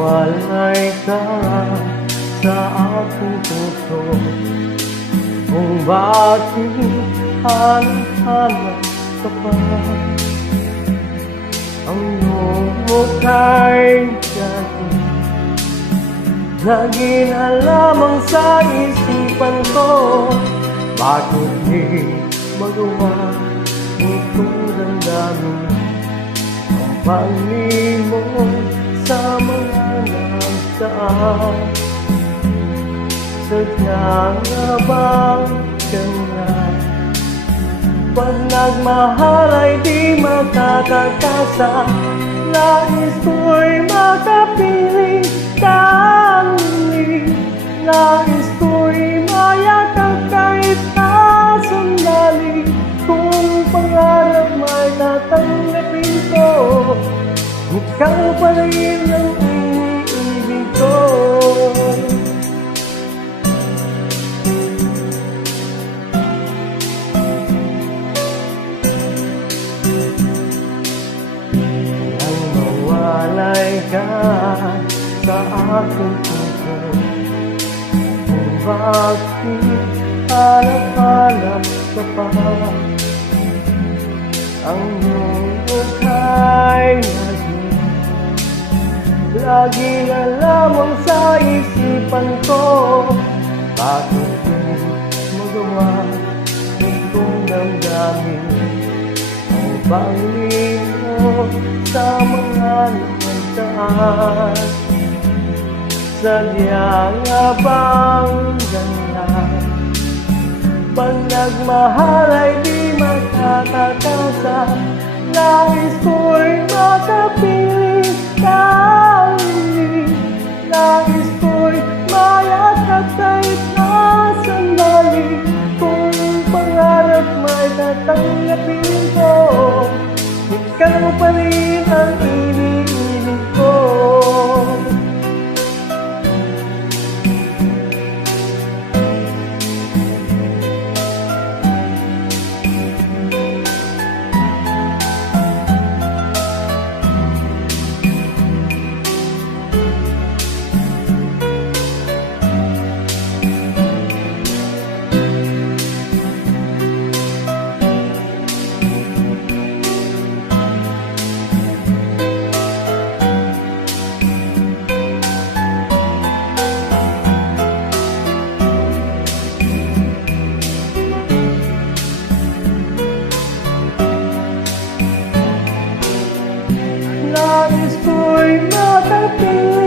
mawalay ka sa aking puso. Kung bakit hanap-hanap ka pa, ang iyong kay dati lagi na lamang sa isipan ko. Bakit di magawa itong damdamin ang pag-ibig sa mga nagdaan? Sadya nga bang ganyan? Pag nagmahal ay di makatakasa, nais ko'y makapiling kang muli. Nais ko'y mayakap kahit na sandali. Kung pangarap may tatanggapin ko, ikaw pa rin ang iniibig ko. Nang mawalay ka sa aking puso, kung bakit hanap-hanap ka pa, ang iyong buhay lagi na lamang sa isipan ko. Bakit di magawa itong damdamin ang pag-ibig mo sa mga nagdaan? Sadya nga bang ganyan? Pag nagmahal ay di makatakasa, nais ko'y makapiling kang muli. Nais ko'y mayakap kahit na sandali. Kung pangarap may tatanggapin ko, ikaw pa rin ang iniibig ko. Nais ko'y makapiling